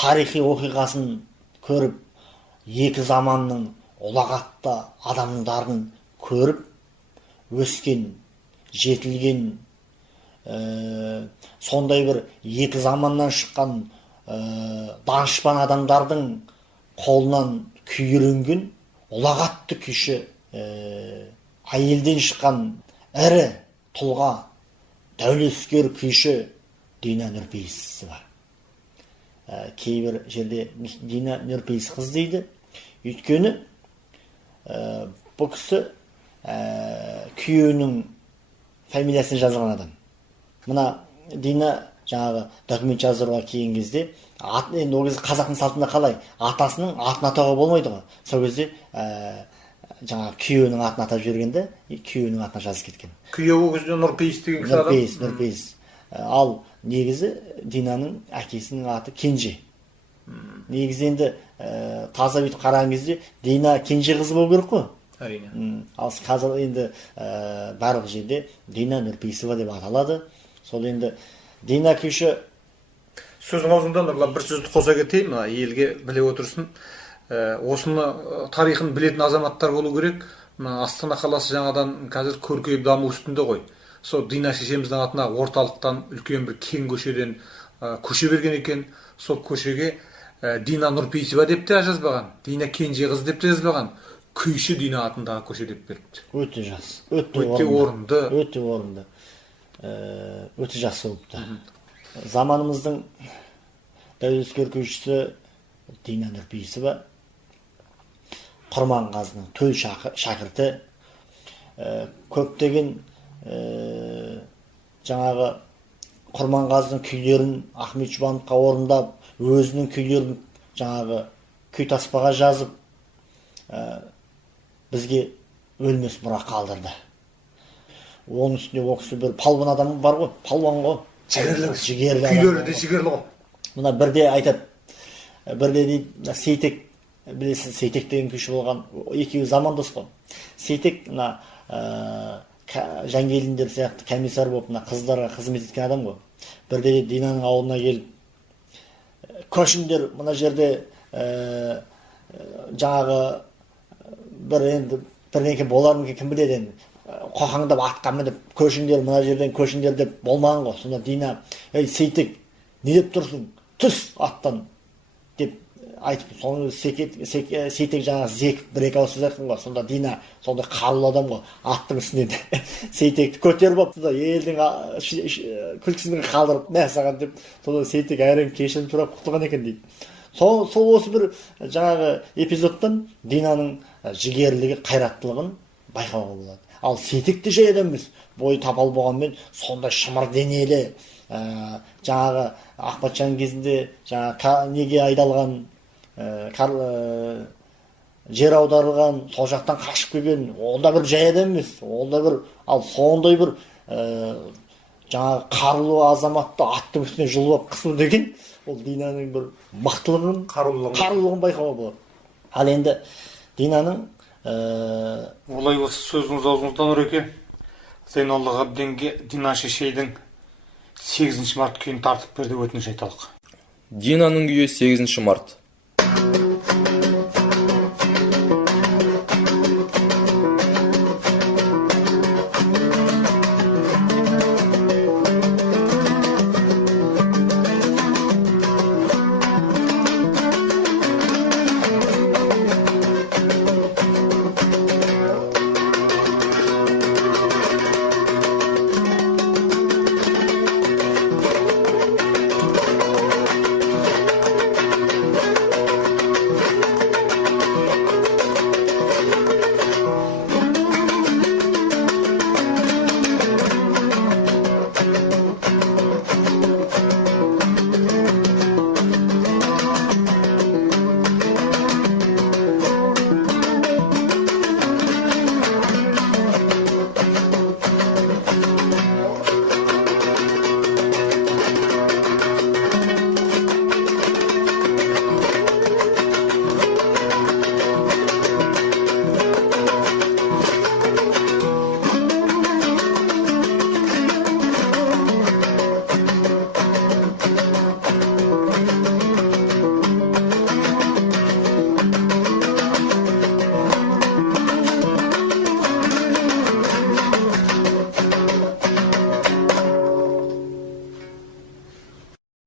тарихи оқиғасын көріп, екі заманның ұлағатты адамдарын көріп, өскен, жетілген, сондай бір екі заманнан шыққан данышпан адамдардың қолынан күйренген ұлағатты күйші, әйелден шыққан ірі тұлға, дәулескер күйші Дина Нұрпейісова. Кейбір жерде Дина Нұрпейіс қыз дейді. Өйткені бұл кісі күйеуінің фамилиясын жазған адам. Мына Дина жаңағы документ жаздыруға келген кезде, енді ол кезде қазақтың салтында қалай? Атасының атын атауға болмайды ғой. Сол кезде жаңағы күйеуінің атын атап жібергенде, күйеуінің атына жазып кеткен. Күйеуі ол кезде Нұрпейіс деген кісі адам? Нұрпейіс. Ал негізі Динаның әкесінің аты Кенже. Негізі енді таза бүйтіп қараған кезде Дина Кенже қызы болу керек қой. Әрине. Ал қазір енді барлық жерде Дина Нұрпейісова деп аталады. Сол енді Дина күйші. Сөздің аузында Нұрлан бір сөзді қоса кетейін, елге біле отырсын. Осыны тарихын білетін азаматтар болу керек. Астана қаласы жаңадан қазір көркейіп даму үстінде ғой. Сол Дина шешеміздің атына орталықтан үлкен бір кең көшеден көше берген екен. Сол көшеге Дина Нұрпейісова деп те жазбаған, Дина Кенже қыз деп те жазбаған, күйші Дина атындағы көше деп беріпті. Өте жақсы, өте орынды. Өте орынды. Өте жақсы болыпты. Заманымыздың дәулескер күйшісі Дина Нұрпейісова Құрманғазының төл шәкірті, көптеген жаңағы Құрманғазының күйлерін Ахмет Жұбановқа орындап, өзінің күйлерін жаңағы күй таспаға жазып, бізге өлмес мұра қалдырды. Оның үстіне ол кісі бір палуан адам бар ғой, палуан ғой. Жігерлі. Күйлері де жігерлі ғой. Мына бірде айтады, бірде дейді, Сейтек, білесіз, Сейтек деген күйші болған, екеуі замандас қой. Сейтек мына Жангелдіндер сияқты комиссар болып, мына қыздарға қызмет еткен адам ғой. Бірде Динаның ауылына келіп, көшіңдер, мына жерде жаңағы бірдеңке болар ма, кім біледі енді, қоқаңдап атқа мініп, көшіңдер, мына жерден көшіңдер деп болмаған ғой. Сонда Дина, ей Сейтек, не деп тұрсың? Түс аттан деп айтып, соны Сейтек жаңағы зекіп бір-екі ауыз сөз айтқан ғой. Сонда Дина, сонда қарулы адам ғой, аттың үстінен Сейтекті көтеріп алыпты да, елдің күлкісін қалдырып, мә саған деп, сонда Сейтек әрең кешірім сұрап құтылған екен дейді. Сол осы бір жаңағы эпизодтан Динаның жігерлігі, қайраттылығын байқауға болады. Ал Сейтек те жай адам емес, бойы тапал болғанмен, сондай шымыр денелі, жаңағы Ахметжан кезінде жаңағы неге айдалған, жер аударылған, сол жақтан қашып келген, ол да бір жай адам емес, ол да бір, ал сондай бір жаңағы қарулы азаматты аттың үстіне жұлып қысу деген, ол Динаның бір мықтылығын, қарулығын байқауға болады. Ал енді Динаның олай осы сөзіңіз аузыңыздан Нұреке, Зейнолла Ғабденге Дина шешейдің 8 март күйін тартып берді, өтініш айталық. Динаның күйі 8 март.